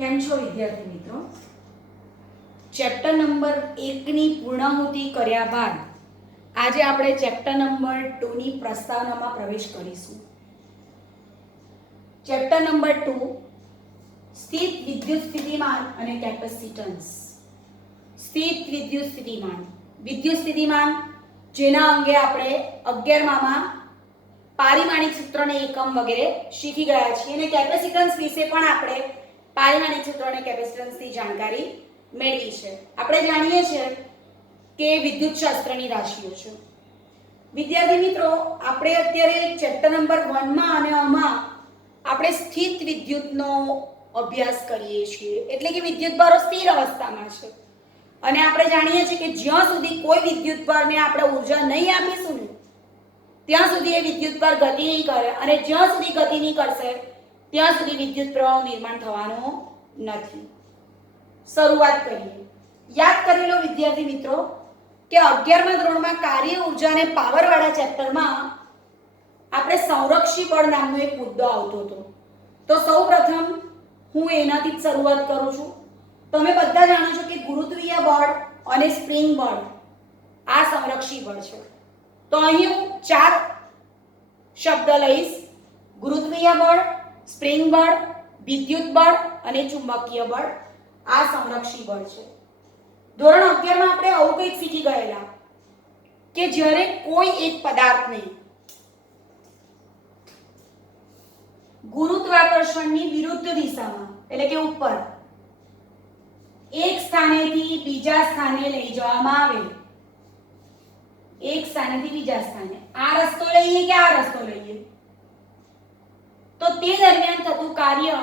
કેમ છો વિદ્યાર્થી મિત્રો? ચેપ્ટર નંબર 1 ની પૂર્ણાહુતિ કર્યા બાદ આજે આપણે ચેપ્ટર નંબર 2 ની પ્રસ્તાવનામાં પ્રવેશ કરીશું. ચેપ્ટર નંબર 2 સ્થિત વિદ્યુત સ્થિતિમાન અને કેપેસિટન્સ. સ્થિત વિદ્યુત સ્થિતિમાન જેના અંગે આપણે 11મામાં પારિમાણિક સૂત્રને એકમ વગેરે શીખી ગયા છીએ અને કેપેસિટન્સ વિશે પણ આપણે પારિમાણિક સૂત્ર અને કેપેસિટન્સની જાણકારી મેળવી છે. આપણે જાણીએ છીએ કે વિદ્યુત શાસ્ત્રની રાશિઓ છે. વિદ્યાર્થી મિત્રો, આપણે અત્યારે ચેપ્ટર નંબર 1 માં અને આમાં આપણે સ્થિત વિદ્યુતનો અભ્યાસ કરીએ છીએ, એટલે કે વિદ્યુતભારો સ્થિર અવસ્થામાં છે અને આપણે જાણીએ છીએ કે જ્યાં સુધી કોઈ વિદ્યુતભારને આપણે ઉર્જા નહીં આપીશું ને ત્યાં સુધી એ વિદ્યુતભાર ગતિ નહીં કરે અને જ્યાં સુધી ગતિ નહીં કરશે ત્યાં સુધી વિદ્યુત પ્રવાહનું નિર્માણ થવાનું નથી. શરૂઆત કરીએ. યાદ કરી લો વિદ્યાર્થી મિત્રો કે 11મા ધોરણમાં કાર્ય ઉર્જા અને પાવર વાળા ચેપ્ટરમાં આપણે સંરક્ષી બળ નામનો એક મુદ્દો આવતો હતો. તો સૌપ્રથમ હું એનાથી જ શરૂઆત કરું છું. તમે બધા જાણો છો કે ગુરુત્વીય બળ અને સ્પ્રિંગ બળ આ સંરક્ષી બળ છે. તો અહીં હું 4 શબ્દ લઈશ: ગુરુત્વીય બળ, સ્પ્રિંગ બળ, વિદ્યુત બળ અને ચુંબકીય બળ. આ સંરક્ષી બળ છે. ધોરણ 11માં આપણે આવું કંઈક શીખી ગયેલા કે જ્યારે કોઈ એક પદાર્થને ગુરુત્વાકર્ષણની વિરુદ્ધ દિશામાં એટલે કે ઉપર એક સ્થાનેથી બીજા સ્થાને લઈ જવામાં આવે, એક સ્થાનેથી બીજા સ્થાને આ રસ્તો લઈએ કે આ રસ્તો લઈએ, તો તે દરમિયાન થતું કાર્ય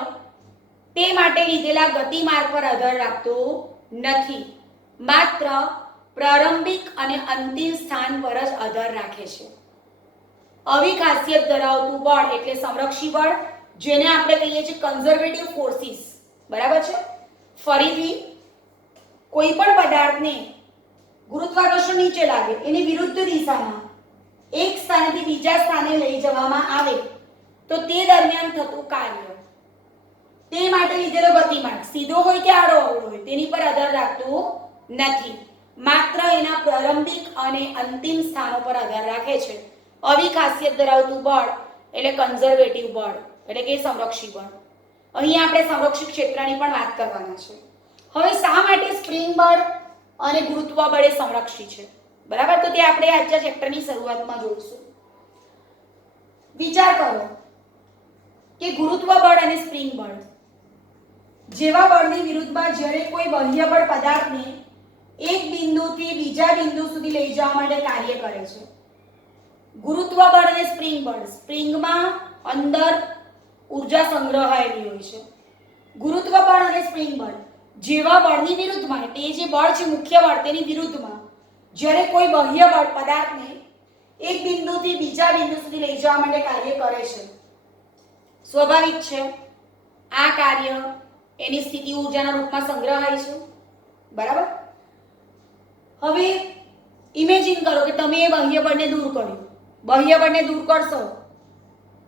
તે માટે લીધેલા ગતિમાર્ગ પર આધાર રાખતું નથી, માત્ર પ્રારંભિક અને અંતિમ સ્થાન પર જ આધાર રાખે છે. આવી ખાસિયત ધરાવતું બળ એટલે સંરક્ષી બળ, જેને આપણે કહીએ છીએ કન્ઝર્વેટિવ ફોર્સિસ. બરાબર છે? ફરીથી કોઈ પણ પદાર્થને ગુરુત્વાકર્ષણ નીચે લાગે એની વિરુદ્ધ દિશામાં એક સ્થાનેથી બીજા સ્થાને લઈ જવામાં આવે તો તે દરમિયાન થતું કાર્ય તે માટે લીધેલો ગતિમાર્ગ સીધો હોય કે આડો અવળો હોય તેની પર આધાર રાખતું નથી, માત્ર એના પ્રારંભિક અને અંતિમ સ્થાનો પર આધાર રાખે છે. આવી ખાસિયત ધરાવતું બળ એટલે કન્ઝર્વેટિવ બળ એટલે કે સંરક્ષી બળ. અહીં આપણે સંરક્ષિત ક્ષેત્રની પણ વાત કરવાના છે. હવે શા માટે સ્પ્રિંગ બળ અને ગુરુત્વ બળ એ સંરક્ષી છે? બરાબર, તો તે આપણે આજના ચેપ્ટરની શરૂઆતમાં જોઈશું. વિચાર કરો કે ગુરુત્વ બળ અને સ્પ્રિંગ બળ જેવા બળની વિરુદ્ધમાં જ્યારે કોઈ બાહ્ય બળ પદાર્થને એક બિંદુથી બીજા બિંદુ સુધી લઈ જવા માટે કાર્ય કરે છે. ગુરુત્વ બળ અને સ્પ્રિંગ બળ, સ્પ્રિંગમાં અંદર ઊર્જા સંગ્રહાયેલી હોય છે. ગુરુત્વ બળ અને સ્પ્રિંગ બળ જેવા બળની વિરુદ્ધમાં એટલે જે બળ છે મુખ્ય બળ તેની વિરુદ્ધમાં જ્યારે કોઈ બાહ્ય બળ પદાર્થને એક બિંદુથી બીજા બિંદુ સુધી લઈ જવા માટે કાર્ય કરે છે, સ્વાભાવિક છે આ કાર્ય એની સ્થિતિ ઊર્જાના રૂપમાં સંગ્રહાય છે. બરાબર? હવે ઇમેજિન કરો કે તમે એ બાહ્ય બળને દૂર કર્યું. બાહ્ય બળને દૂર કરશો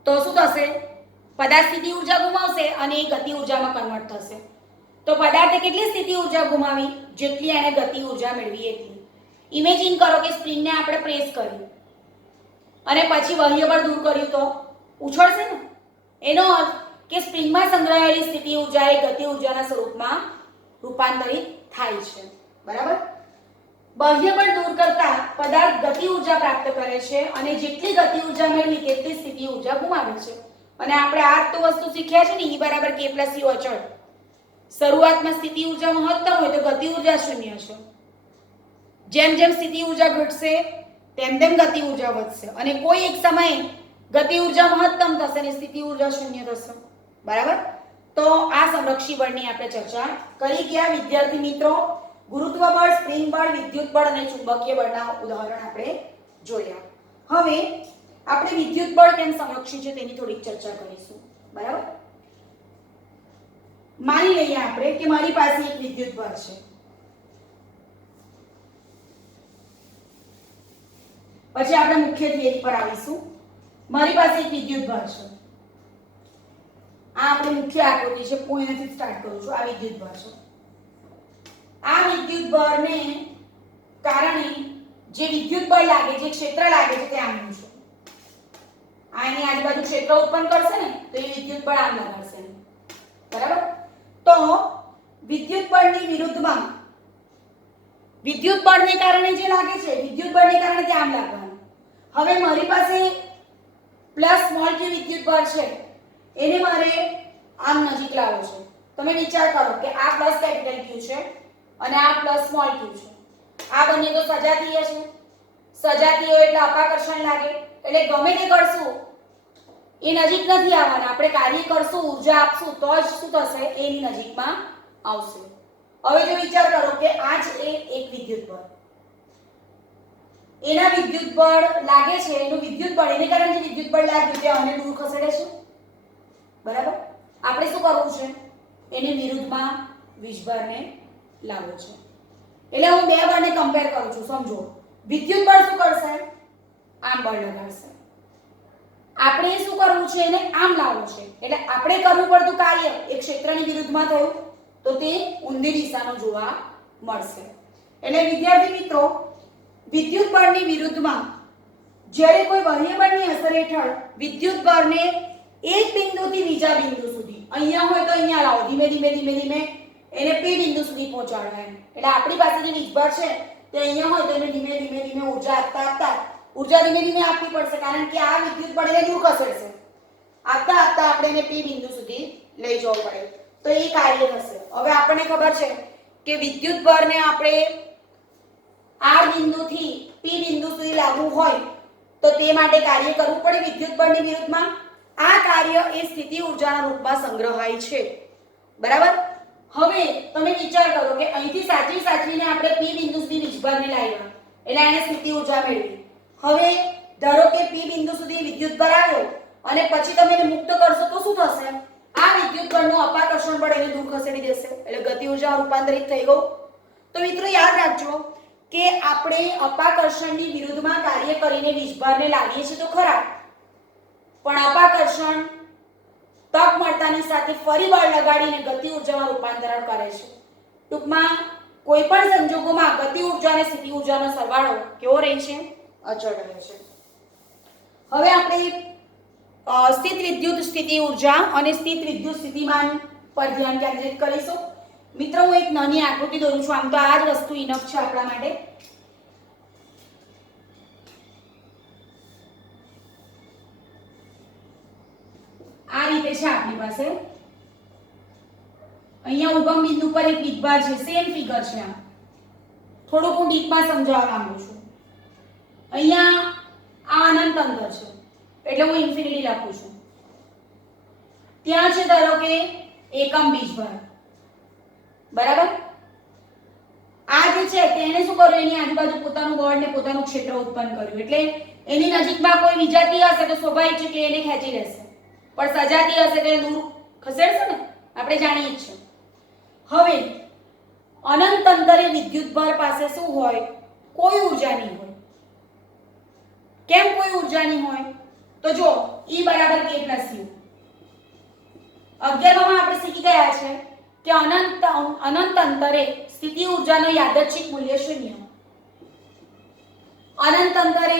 તો શું થશે? પદાર્થ સ્થિતિ ઊર્જા ગુમાવશે અને એ ગતિ ઊર્જામાં કન્વર્ટ થશે. તો પદાર્થે કેટલી સ્થિતિ ઊર્જા ગુમાવી? જેટલી એને ગતિ ઊર્જા મેળવી એટલી. ઇમેજિન કરો કે સ્પ્રિંગને આપણે પ્રેસ કરી અને પછી બાહ્ય બળ દૂર કર્યું તો ઉછળશે ને? એનો અર્થ કે સ્પ્રિંગમાં સંગ્રહાયેલી સ્થિતિ ઊર્જા એ ગતિ ઊર્જાના સ્વરૂપમાં રૂપાંતરિત થાય છે. બરાબર? બાહ્ય બળ દૂર કરતા પદાર્થ ગતિ ઊર્જા પ્રાપ્ત કરે છે અને જેટલી ગતિ ઊર્જા મેળવી તેટલી સ્થિતિ ઊર્જા ગુમાવે છે. અને આપણે આ તો વસ્તુ શીખ્યા છે ને, E = K + U અચળ. શરૂઆતમાં સ્થિતિ ઊર્જા મહત્તમ હોય તો ગતિ ઊર્જા શૂન્ય છે. જેમ જેમ સ્થિતિ ઊર્જા ઘટશે તેમ તેમ ગતિ ઊર્જા વધશે અને કોઈ એક સમયે ગતિ ઊર્જા મહત્તમ થશે અને સ્થિતિ ઊર્જા શૂન્ય થશે. બરાબર? તો આ સંરક્ષી બળની આપણે ચર્ચા કરી ગયા. વિદ્યાર્થી મિત્રો, ગુરુત્વ બળ, સ્પ્રિંગ બળ, વિદ્યુત બળ અને ચુંબકીય બળના ઉદાહરણ આપણે જોયા. હવે આપણે વિદ્યુત બળ કેમ સંરક્ષી છે તેની થોડીક ચર્ચા કરીશું. બરાબર? માની લઈએ આપણે કે મારી પાસે એક વિદ્યુત બળ છે. પછી આપણે મુખ્ય થિયરી પર આવીશું. મારી પાસે એક વિદ્યુત બળ છે. આ આપણે મુખ્ય આકૃતિ છે, હું એનાથી સ્ટાર્ટ કરું છું. આ વિદ્યુત ભાર છે. આ વિદ્યુત ભારને કારણે જે વિદ્યુત બળ લાગે, જે ક્ષેત્ર લાગે છે તે આમનું છે. આની આજુબાજુ ક્ષેત્ર ઉત્પન્ન કરશે ને તો એ વિદ્યુત બળ આમ લગાડશે. બરાબર? તો વિદ્યુત બળની વિરુદ્ધમાં વિદ્યુત બળને કારણે જે લાગે છે, વિદ્યુત બળને કારણે તે આમ લાગવાનું. હવે મારી પાસે પ્લસ સ્મોલ q વિદ્યુત બળ છે, એને મારે આમ નજીક લાવવો છે. તમે વિચાર કરો કે આ પ્લસ કેપિટલ Q છે અને આ પ્લસ સ્મોલ q છે. આ બંને તો સજાતીય છે. સજાતીય એટલે અપાકર્ષણ લાગે, એટલે ગમે તે કરશું એ નજીક નથી આવવાના. આપણે કાર્ય કરશું, ઊર્જા આપશું તો જ શું થશે, એની નજીકમાં આવશે. હવે જો વિચાર કરો કે આ જ એક વિદ્યુત બળ, એના વિદ્યુત બળ લાગે છે, એનું વિદ્યુત બળ, એને કારણે જે વિદ્યુત બળ લાગ્યું તે આને દૂર ખસેડે છે. બરાબર? આપણે શું કરવું છે, એની વિરુદ્ધમાં વીજભારને લાવવો છે. એટલે હું બે બળને કમ્પેર કરું છું. સમજો, વિદ્યુત બળ શું કરશે, આમ બળ લગાડશે. આપણે શું કરવું છે, એને આમ લાવવું છે. એટલે આપણે કરવું પડતું કાર્ય એક ક્ષેત્રની વિરુદ્ધમાં થયું તો તે ઊંધી દિશામાં જોવા મળશે. એટલે વિદ્યાર્થી મિત્રો, વિદ્યુત બળની વિરુદ્ધમાં જ્યારે કોઈ બાહ્ય બળની અસર હેઠળ વિદ્યુત બળને એક બિંદુથી બીજા બિંદુ સુધી, અહીંયા હોય તો અહીંયા લાવો, ધીમે ધીમે ધીમે ધીમે એને P બિંદુ સુધી પહોંચાડો એમ. એટલે આપણી પાસે જે વીજભાર છે તે અહીંયા હોય તો એને ધીમે ધીમે ધીમે ઊર્જા આપતા ઊર્જા ધીમે ધીમે આપવી પડશે, કારણ કે આ વિદ્યુત બળ એને દૂર ખસેડશે. આપતા આપણે એને P બિંદુ સુધી લઈ જવું પડે તો એ કાર્ય થશે. હવે આપણને ખબર છે કે વિદ્યુત બળને આપણે R બિંદુથી P બિંદુ સુધી લાવવું હોય તો તે માટે કાર્ય કરવું પડે વિદ્યુત બળની વિરુદ્ધમાં. આ કાર્ય એ સ્થિતિ ઊર્જાના રૂપમાં સંગ્રહાય છે. બરાબર? હવે તમે વિચાર કરો કે અહીંથી સાચવીને આપણે P બિંદુ સુધી વીજભારને લાવ્યા, એટલે એને સ્થિતિ ઊર્જા મેળવી. હવે ધારો કે P બિંદુ સુધી વિદ્યુત બળ આવ્યો અને પછી તમે એને મુક્ત કરશો તો શું થશે, આ વિદ્યુત બળનું અપાકર્ષણ બળ એને દૂર ખસેડી દેશે, એટલે ગતિ ઊર્જા રૂપાંતરિત થઈ ગયું. તો મિત્રો યાદ રાખજો કે આપણે અપાકર્ષણની વિરુદ્ધમાં કાર્ય કરીને વીજભારને લાવીએ છીએ તો ખરા, પણ અપાકર્ષણ તક મળતાની સાથે ફરી બળ લગાડીને ગતિ ઊર્જામાં રૂપાંતરણ કરે છે. ટૂંકમાં કોઈ પણ સંજોગોમાં ગતિ ઊર્જા અને સ્થિતિ ઊર્જાનો સરવાળો કેવો રહે છે, અચળ રહે છે. હવે આપણે સ્થિત વિદ્યુત સ્થિતિ ઊર્જા અને સ્થિત વિદ્યુત સ્થિતિમાન પર ધ્યાન કેન્દ્રિત કરીશું. મિત્રો હું એક નાની આકૃતિ દોરું છું. આમ તો આ જ વસ્તુ ઇનફ છે આપણા માટે. આ રીતે છે આપણી પાસે. અહીંયા ઉગમ બિંદુ પર એક વીજભાર છે, સેમ ફિગર છે. આ થોડુંક હું ડીપમાં સમજાવવા માંગુ છું. અહીંયા આ અનંત અંતર છે એટલે હું ઇન્ફિનિટી લખું છું. ત્યાં છે ધારો કે એકમ વીજભાર. બરાબર? આ જે છે તેને શું કર્યું, એની આજુબાજુ પોતાનું બળ ને પોતાનું ક્ષેત્ર ઉત્પન્ન કર્યું. એટલે એની નજીકમાં કોઈ વિજાતીય હશે તો સ્વાભાવિક છે કે એને ખેંચી લેશે, પણ સજાતીય હશે તો દૂર ખસેડશે ને, આપણે જાણીએ જ છે. હવે અનંત અંતરે વિદ્યુતભાર પાસે શું હોય, કોઈ ઊર્જા નહીં હોય. કેમ કોઈ ઊર્જા નહીં હોય? તો જો E બરાબર K + U. 11માં આપણે શીખી ગયા છે કે અનંત અંતરે સ્થિતિ ઊર્જાનું યાદચ્છિક મૂલ્ય 0. અનંત અંતરે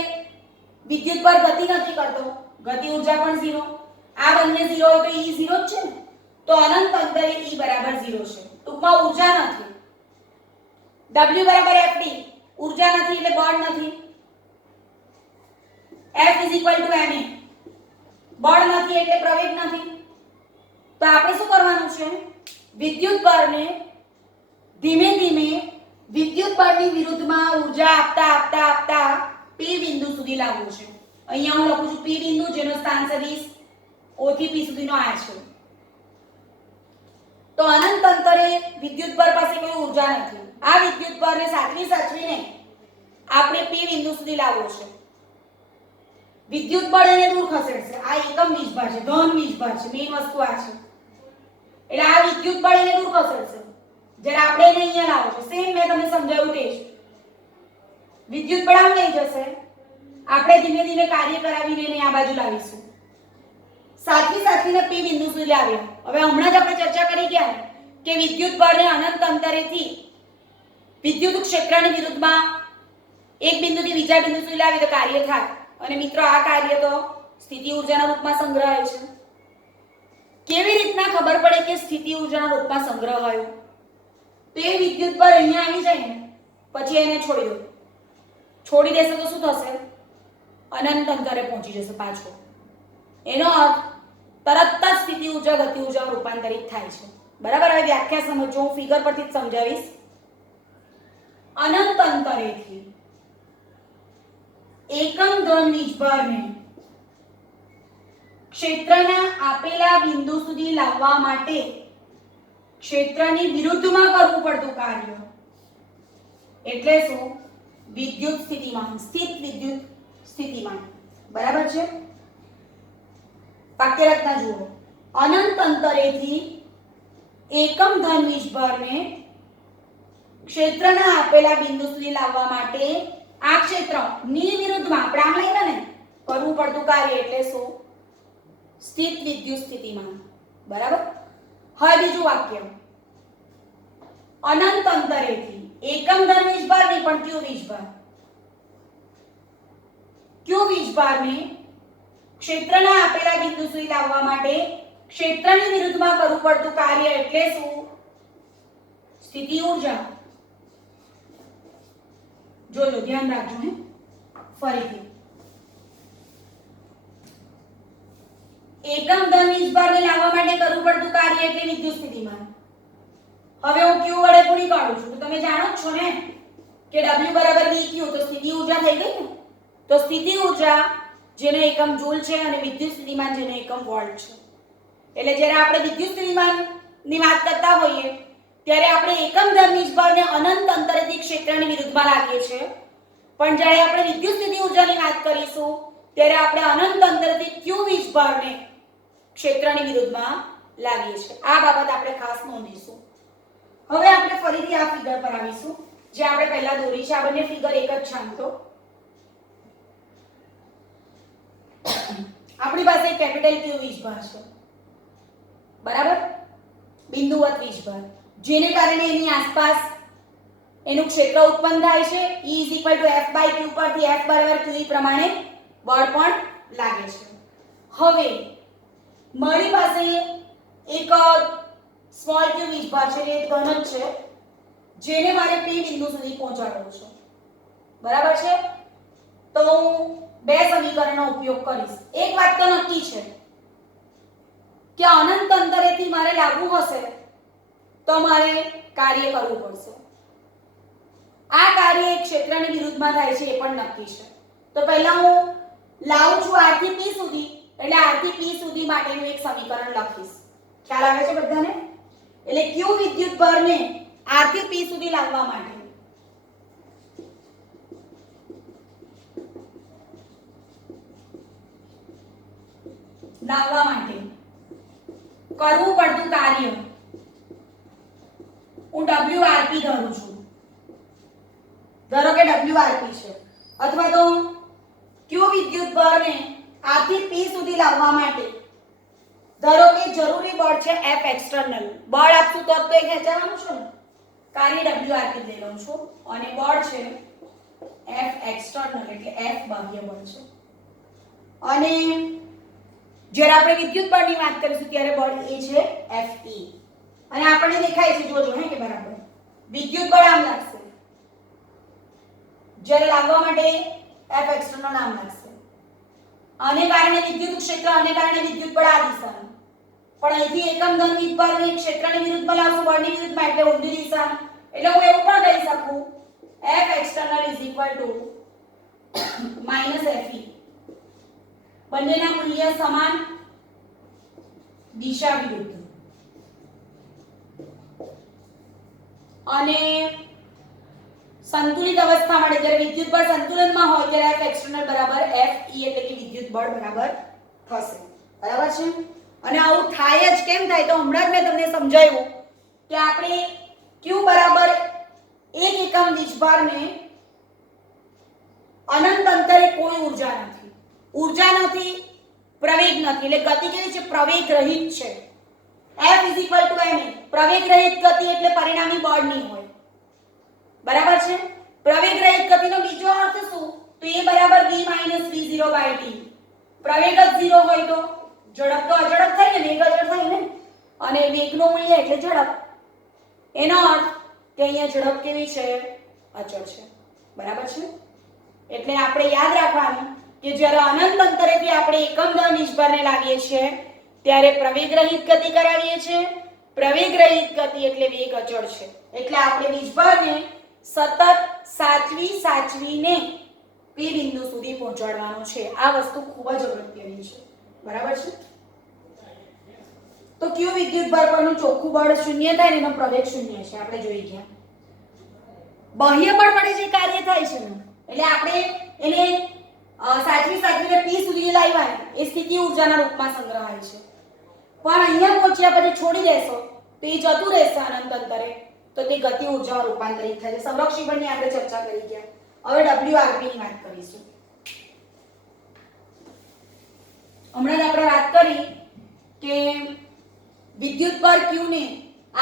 વિદ્યુતભાર ગતિ નથી કરતો, ગતિ ઊર્જા પણ 0. આ બંને 0 હોય તો E 0 જ છે ને. તો અનંત અંતરે E બરાબર 0 છે. ટૂંકમાં ઊર્જા નથી. W બરાબર FD, ઊર્જા નથી એટલે બળ નથી. F = ma, બળ નથી એટલે પ્રવેગ નથી. તો આપણે શું કરવાનું છે, વિદ્યુતભારને ધીમે ધીમે વિદ્યુતભારની વિરુદ્ધમાં ઊર્જા આપતા P બિંદુ સુધી લાવવું છે. અહીંયા હું લખું છું P બિંદુ, જેનો સ્થાન સદિશ O થી P સુધીનો આ છે. તો અનંત અંતરે વિદ્યુતભાર પાસે કોઈ ઊર્જા નથી. આ વિદ્યુતભારને સાચવીને આપણે P બિંદુ સુધી લાવવો છે. વિદ્યુત બળ એને દૂર ખસેડશે. આ એકમ વીજભાર છે, ઘન વીજભાર છે, મેઈન વસ્તુ આ છે. એટલે આ વિદ્યુત બળ એને દૂર ખસેડશે, જ્યારે આપણે એને અહીંયા લાવો છો. સેમ મેં તમને સમજાવ્યું તે જ. વિદ્યુત બળ આમ લઈ જશે, આપણે ધીમે ધીમે કાર્ય કરાવીને એને આ બાજુ લાવીશું. સાતમી સાતમીને P બિંદુ સુધી લાવ્યા. હવે હમણાં જ આપણે ચર્ચા કરી ગયા કે વિદ્યુત બળને અનંત અંતરેથી વિદ્યુત ક્ષેત્રની વિરુદ્ધમાં એક બિંદુથી બીજા બિંદુ સુધી લાવી તો કાર્ય થાય. અને મિત્રો આ કાર્ય તો સ્થિતિ ઊર્જાના રૂપમાં સંગ્રહાય છે. કેવી રીતના ખબર પડે કે સ્થિતિ ઊર્જાના રૂપમાં સંગ્રહાયો? તો એ વિદ્યુત બળ અહીંયા આવી જાય ને પછી એને છોડી દો. છોડી દેશો તો શું થશે? અનંત અંતરે પહોંચી જશે પાછો. એનો અર્થ તરત જ સ્થિતિ ઊર્જા ગતિ ઊર્જામાં રૂપાંતરિત થાય છે. બરાબર? હવે વ્યાખ્યા સમજો, હું ફિગર પરથી જ સમજાવીશ. અનંત અંતરેથી એકમ ધન વીજભારને ક્ષેત્રના આપેલા બિંદુ સુધી લાવવા માટે ક્ષેત્રની વિરુદ્ધમાં કરવું પડતું કાર્ય એટલે શું? વિદ્યુત સ્થિતિમાન, સ્થિત વિદ્યુત સ્થિતિમાન. બરાબર છે? વાક્ય રચના જુઓ. અનંત અંતરેથી એકમ ધન વીજભારને ક્ષેત્રના આપેલા બિંદુ સુધી લાવવા માટે આ ક્ષેત્રની વિરુદ્ધમાં આપણે આમ લઈને ને કરવું પડતું કાર્ય એટલે શું? સ્થિત વિદ્યુત સ્થિતિમાન. બરાબર? હવે બીજું વાક્ય. અનંત અંતરેથી એકમ ધન વીજભાર નહીં પણ ક્યુ વીજભાર. ક્યુ વીજભારને ક્ષેત્રના આપેલા બિંદુ સુધી લાવવા માટે ક્ષેત્રની વિરુદ્ધમાં કરવું પડતું કાર્ય એટલે શું? સ્થિતિ ઊર્જા. જોજો, ધ્યાન રાખજો ને. ફરીથી એકમ ધન વીજભારને લાવવા માટે કરવું પડતું કાર્ય એટલે વિદ્યુત સ્થિતિમાન. હવે હું Q વડે પૂરી કાઢું છું તો તમે જાણો જ છો ને કે W બરાબર VQ તો સ્થિતિ ઊર્જા થઈ ગઈ ને. તો સ્થિતિ ઊર્જા જેનો એકમ જૂલ છે અને વિદ્યુત સ્થિતિમાન જેનો એકમ વોલ્ટ છે. એટલે જ્યારે આપણે વિદ્યુત સ્થિતિમાનની વાત કરતા હોઈએ ત્યારે આપણે એકમ ધન વીજભારને અનંત અંતરેથી ક્ષેત્રની વિરુદ્ધમાં લાવીએ છીએ. પણ જ્યારે આપણે વિદ્યુત સ્થિતિ ઊર્જાની વાત કરીશું ત્યારે આપણે અનંત અંતરેથી Q વીજભારને ક્ષેત્રની વિરુદ્ધમાં લાવીએ છીએ. આ બાબત આપણે ખાસ નોંધીશું. હવે આપણે ફરીથી આ ફિગર પર આવીશું જે આપણે પહેલા દોરી છે. આ બંને ફિગર એક જ છે આમ તો. આપણી પાસે કેપિટલ Q વીજભાર છે. બરાબર? બિંદુવત વીજભાર જેને કારણે એની આસપાસ એનું ક્ષેત્ર ઉત્પન્ન થાય છે. E F/Q પરથી F q પ્રમાણે બળ પણ લાગે છે. હવે મારી પાસે એક સ્મોલ q વીજભાર છે, એ ઘન જ છે જેને મારે P બિંદુ સુધી પહોંચાડવું છે. બરાબર છે? તો હું બે સમીકરણનો ઉપયોગ કરીશ. એક વાત તો નક્કી છે કે અનંત અંતરેથી મારે લાવવું હશે તો મારે કાર્ય કરવું પડશે. આ કાર્ય એક ક્ષેત્રની વિરુદ્ધમાં થાય છે એ પણ નક્કી છે. તો પહેલા હું લાવું છું R થી P સુધી, એટલે R થી P સુધી માટેનું એક સમીકરણ લખીશ. ખ્યાલ આવે છે બધાને? એટલે Q વિદ્યુતભારને R થી P સુધી લાવવા માટે કરવું પડતું કાર્ય હું WRP ધરું છું. ધારો કે WRP છે. અથવા તો Q વિદ્યુતભારને R થી P સુધી લાવવા માટે ધારો કે જરૂરી બળ છે F એક્સટર્નલ. બળ આપશું તો એ ખેંચાવાનું છે ને. કાર્ય WRP લઈ લઉં છું અને બળ છે F એક્સટર્નલ એટલે F બાહ્ય બળ છે. અને જ્યારે આપણે વિદ્યુત બળની વાત કરીશું ત્યારે બળ એ છે Fe. અને આપણને દેખાય છે, જોજો હે કે બરાબર વિદ્યુત બળ આમ લાગશે, જ્યારે લાવવા માટે F એક્સટર્નલ આમ લાગશે. આને કારણે વિદ્યુત ક્ષેત્ર, આને કારણે વિદ્યુત બળ આ દિશામાં. પણ અહીંથી એકમ ધન વીજભારની ક્ષેત્રની વિરુદ્ધમાં લાવશું, બળની વિરુદ્ધમાં એટલે ઊંધી દિશા. એટલે હું એવું પણ કહી શકું F external - Fe. બંનેના મૂલ્ય સમાન, દિશા વિરુદ્ધ. અને સંતુલિત અવસ્થા માટે જ્યારે વિદ્યુત બળ સંતુલનમાં હોય ત્યારે F external બરાબર Fe એટલે કે વિદ્યુત બળ બરાબર થશે. બરાબર છે? અને આવું થાય જ કેમ થાય તો હમણાં જ મેં તમને સમજાવ્યું કે આપણે Q બરાબર 1 એકમ વીજભારને અનંત અંતરે કોઈ ઊર્જા નથી પ્રવેગ નથી, એટલે ગતિ કેવી છે? પ્રવેગ રહિત છે. F = ma. પ્રવેગ રહિત ગતિ એટલે પરિણામી બળ નહીં હોય. બરાબર છે? પ્રવેગ રહિત ગતિનો બીજો અર્થ શું? તો a = v - v0/t. પ્રવેગ જ 0 હોય તો ઝડપ તો અચળ થાય ને, વેગ અચળ થાય ને, અને વેગનું મૂલ્ય એટલે ઝડપ. એનો અર્થ કે અહીંયા ઝડપ કેવી છે? અચળ છે. બરાબર છે? એટલે આપણે યાદ રાખવાનું કે જ્યારે અનંત અંતરેથી આપણે એકમ દળ વીજભારને લાવીએ છીએ ત્યારે પ્રવેગ રહિત ગતિ કરાવીએ છીએ. પ્રવેગ રહિત ગતિ એટલે વેગ અચળ છે. એટલે આપણે વીજભારને સતત સાચવીને P બિંદુ સુધી પહોંચાડવાનું છે. આ વસ્તુ ખૂબ જ અગત્યની છે. બરાબર છે? તો Q વિદ્યુતભાર પરનું ચોખ્ખું બળ શૂન્ય થાય ને એનો પ્રવેગ શૂન્ય છે. આપણે જોઈ ગયા. બાહ્ય બળ વડે જે કાર્ય થાય છે ને, એટલે આપણે એને સાચવીને P સુધી લાવ્યા એ સ્થિતિ ઊર્જાના રૂપમાં સંગ્રહાય છે. પણ અહીંયા પહોંચ્યા પછી છોડી દેશો તો એ જતું રહેશે અનંત અંતરે, તો તે ગતિ ઊર્જામાં રૂપાંતરિત થાય છે. સંરક્ષી બળની આપણે ચર્ચા કરી ગયા. હવે WRP ની વાત કરીશું. હમણાં આપણે વાત કરી કે વિદ્યુતભાર Q ને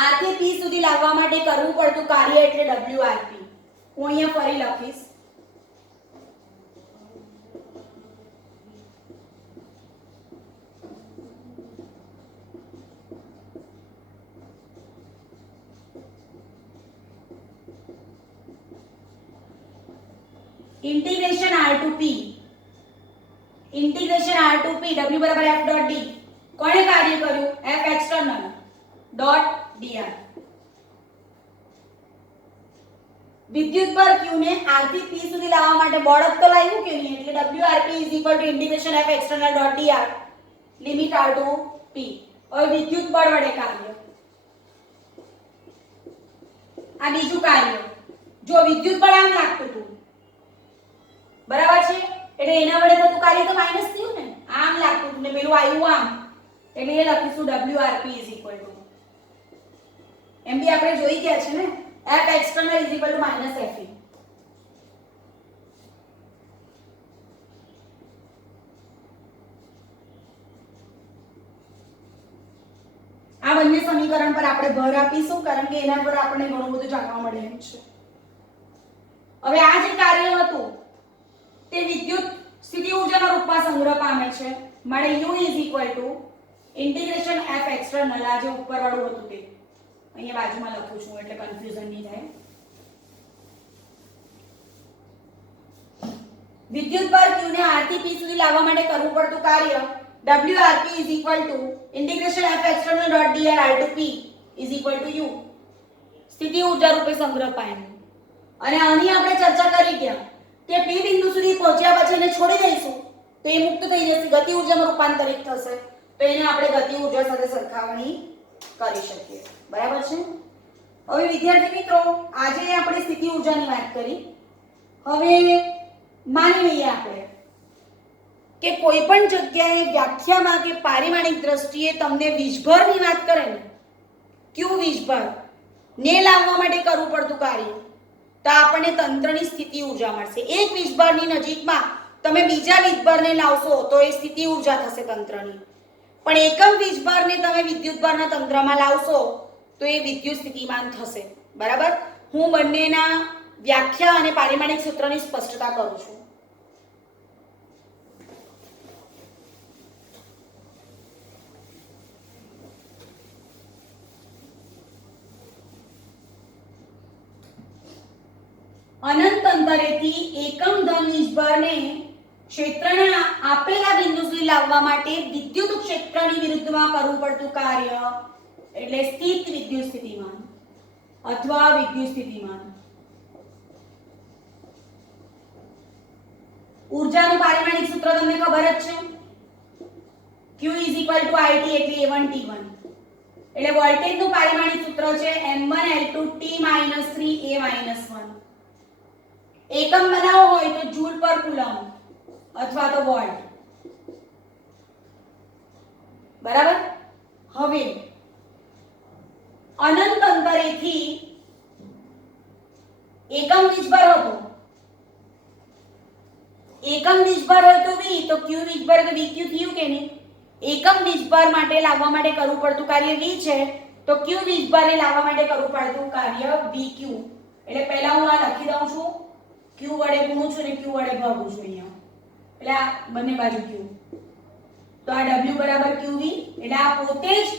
R થી P સુધી લાવવા માટે કરવું પડતું કાર્ય એટલે WRP. હું અહીંયા ફરી લખીશ. Integration R to P W = F.D. કોણે કાર્ય કર્યું? F external dot dr. વિદ્યુતભાર Q ને R થી P સુધી લાવવા માટે બળ તો લાવ્યું કે નહીં, એટલે WRP = integration F external dot dr limit R to P. હવે વિદ્યુત બળ વડે કાર્ય, આ બીજું કાર્ય. જો વિદ્યુત બળ આમ લાગતું હતું, બરાબર છે, એટલે એના વડે થતું કાર્ય તો માઈનસ થયું ને, આમ લાગતું હતું ને પેલું આવ્યું આમ, એટલે એ લખીશું WRP = એમ બી આપણે જોઈ ગયા છે ને, F external = -Fe. આ બંને સમીકરણ પર આપણે ભર આપીશું કારણ કે એના પર આપણને ઘણું બધું જાણવા મળે એમ છે. હવે આ જે કાર્ય હતું તે વિદ્યુત સ્થિતિ ઊર્જાના રૂપમાં સંગ્રહ પામે છે. મળે U = integration F external. આ જે ઉપર વાળું હતું તે અહીંયા બાજુમાં લખું છું એટલે કન્ફ્યુઝન નહીં થાય. વિદ્યુતભાર Q ને R થી P સુધી લાવવા માટે કરવું પડતું કાર્ય WRP = integration F external dot dr R to P = U. સ્થિતિ ઊર્જા રૂપે સંગ્રહ પામ્યું. અને આની આપણે ચર્ચા કરી ગયા કે P બિંદુ સુધી પહોંચ્યા પછી એને છોડી દઈશું તો એ મુક્ત થઈ જશે, ગતિ ઊર્જામાં રૂપાંતરિત થશે, તો એને આપણે ગતિ ઊર્જા સાથે સરખામણી કરી શકીએ. બરાબર છે? હવે વિદ્યાર્થી મિત્રો, આજે આપણે સ્થિતિ ઊર્જાની વાત કરી. હવે માની લઈએ આપણે કે કોઈ પણ જગ્યાએ વ્યાખ્યામાં કે પારિમાણિક દ્રષ્ટિએ તમને વીજભારની વાત કરે ને, Q વીજભાર ને લાવવા માટે કરવું પડતું કાર્ય, તો આપણને તંત્રની સ્થિતિ ઊર્જા મળશે. એક વીજભારની નજીકમાં તમે બીજા વીજભારને લાવશો તો એ સ્થિતિ ઊર્જા થશે તંત્રની. પણ એકમ વીજભારને તમે વિદ્યુતભારના તંત્રમાં લાવશો તો એ વિદ્યુત સ્થિતિમાન થશે. બરાબર? હું બંનેના વ્યાખ્યા અને પારિમાણિક સૂત્રની સ્પષ્ટતા કરું છું. અનંત અંતરેથી એકમ ધન વીજભારને ક્ષેત્રના આપેલા બિંદુ સુધી લાવવા માટે વિદ્યુત ક્ષેત્રની વિરુદ્ધમાં કરવું પડતું કાર્ય એટલે સ્થિત વિદ્યુત સ્થિતિમાન અથવા વિદ્યુત સ્થિતિમાન. ઊર્જાનું પારિમાણિક સૂત્ર તમને ખબર જ છે. Q = IT એટલે A1T1. એટલે વોલ્ટેજનું પારિમાણિક સૂત્ર છે M1L2 T - 3A-1. એકમ બનાવવો હોય તો જૂલ પર કુલમ અથવા તો વોલ્ટ. બરાબર? હવે અનંત અંતરેથી એકમ વીજભાર હતો, એકમ વીજભાર હોય તો v, તો q વીજભાર તો vq થયું કે નહીં? એકમ વીજભાર માટે લાવવા માટે કરવું પડતું કાર્ય v છે, તો q વીજભારને લાવવા માટે કરવું પડતું કાર્ય vq. એટલે પહેલા હું આ લખી દઉં છું, q વડે ગુણું છું ને q વડે ભાગું છું અહીંયા, એટલે આ બંને બાજુ q, તો આ w બરાબર qv, એટલે આ પોતે જ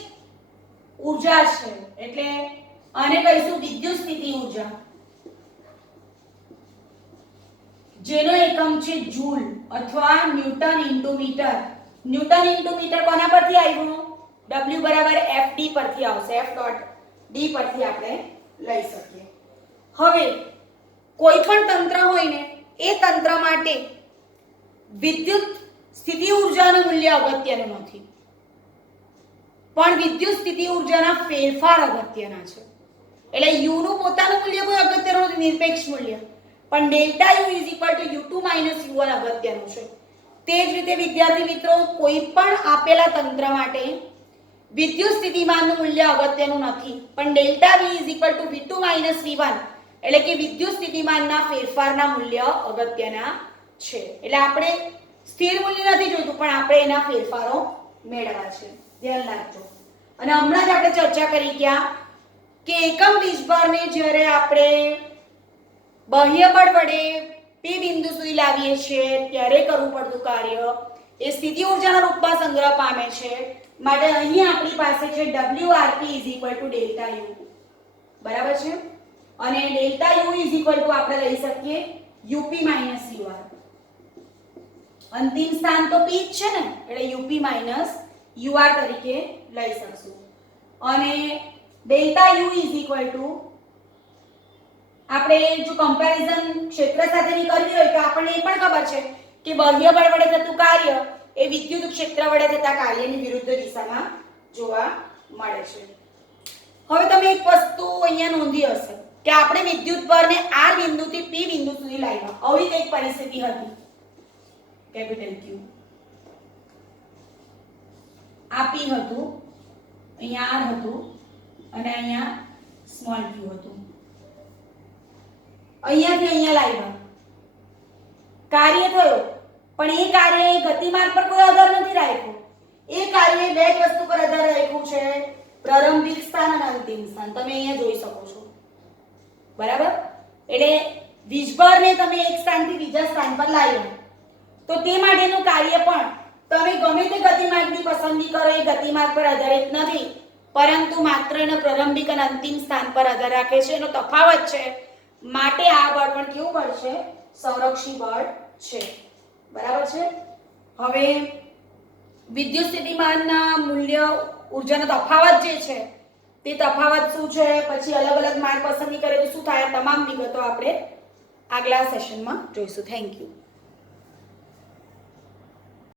ઊર્જા છે, એટલે આને કહીશું વિદ્યુત સ્થિતિ ઊર્જા, જેનો એકમ છે જૂલ અથવા newton into metre. Newton into metre કોના પરથી આવ્યું? w બરાબર fd પરથી આવશે, f ડોટ d પરથી આપણે લઈ શકીએ. હવે કોઈ પણ તંત્ર હોય ને, એ તંત્ર માટે વિદ્યુત સ્થિતિ ઊર્જાનું મૂલ્ય અગત્યનું નથી, પણ વિદ્યુત સ્થિતિ ઊર્જાના ફેરફાર અગત્યના છે. એટલે u નું પોતાનું મૂલ્ય કોઈ અગત્યનું નથી, નિરપેક્ષ મૂલ્ય, પણ ડેલ્ટા u u2 u1 અગત્યનું છે. તે જ રીતે વિદ્યાર્થી મિત્રો, કોઈ પણ આપેલા તંત્ર માટે વિદ્યુત સ્થિતિમાનનું મૂલ્ય અગત્યનું નથી, પણ ડેલ્ટા v v2 v1, એટલે કે વિદ્યુત સ્થિતિમાનના ફેરફારના મૂલ્ય અગત્યના છે. એટલે આપણે સ્થિર મૂલ્ય નથી જોઈતું, પણ આપણે એના ફેરફારો મેળવવા છે, ધ્યાન રાખજો. અને હમણાં જ આપણે ચર્ચા કરી ગયા કે એકમ વીજભારને જ્યારે આપણે બાહ્ય બળ વડે p બિંદુ સુધી લાવીએ છીએ ત્યારે કરવું પડતું કાર્ય એ સ્થિતિ ઊર્જાના રૂપમાં સંગ્રહ પામે છે. માટે અહીં આપણી પાસે છે wrp ડેલ્ટા u, બરાબર છે, અને ડેલ્ટા u આપણે લઈ શકીએ up ur. અંતિમ સ્થાન તો p જ છે ને, એટલે up ur તરીકે લઈ શકશું. અને ડેલ્ટા u આપણે જો કમ્પેરિઝન ક્ષેત્ર સાથેની કરવી હોય તો આપણને એ પણ ખબર છે કે બાહ્ય બળ વડે થતું કાર્ય એ વિદ્યુત ક્ષેત્ર વડે થતા કાર્યની વિરુદ્ધ દિશામાં જોવા મળે છે. હવે તમે એક વસ્તુ અહીંયા નોંધી હશે કે આપણે વિદ્યુત ભારને r બિંદુથી p બિંદુ સુધી લાવ્યા, આવી એક પરિસ્થિતિ હતી. કેપિટલ Q આ p હતું, અહીંયા r હતું અને અહીંયા સ્મોલ q હતું. અહીંયાથી અહીંયા લાવ્યા, કાર્ય થયો, પણ એ કાર્ય ગતિમાર્ગ પર કોઈ આધાર નથી રાખ્યો. એ કાર્ય બે જ વસ્તુ પર આધાર રાખ્યું છે, પ્રારંભિક સ્થાન અને અંતિમ સ્થાન. તમે અહીંયા જોઈ શકો છો, બરાબર. એટલે વીજભારને તમે એક સ્થાનથી બીજા સ્થાન પર લાવ્યા, તો તે માટેનું કાર્ય પણ તમે ગમે તે ગતિમાર્ગની પસંદગી કરો, એ ગતિમાર્ગ પર આધારિત નથી, પરંતુ માત્ર એના પ્રારંભિક અને અંતિમ સ્થાન પર આધાર રાખે છે. એનો તફાવત છે, માટે આ બળ પણ કેવું બળ છે? સંરક્ષી બળ છે, બરાબર છે. હવે વિદ્યુત સ્થિતિમાનના મૂલ્ય ઊર્જાનો તફાવત જે છે તે તફાવત શું છે, પછી અલગ અલગ માર્ગ પસંદગી કરે તો શું થાય, તમામ વિગતો આપણે આગલા સેશનમાં જોઈશું. Thank you.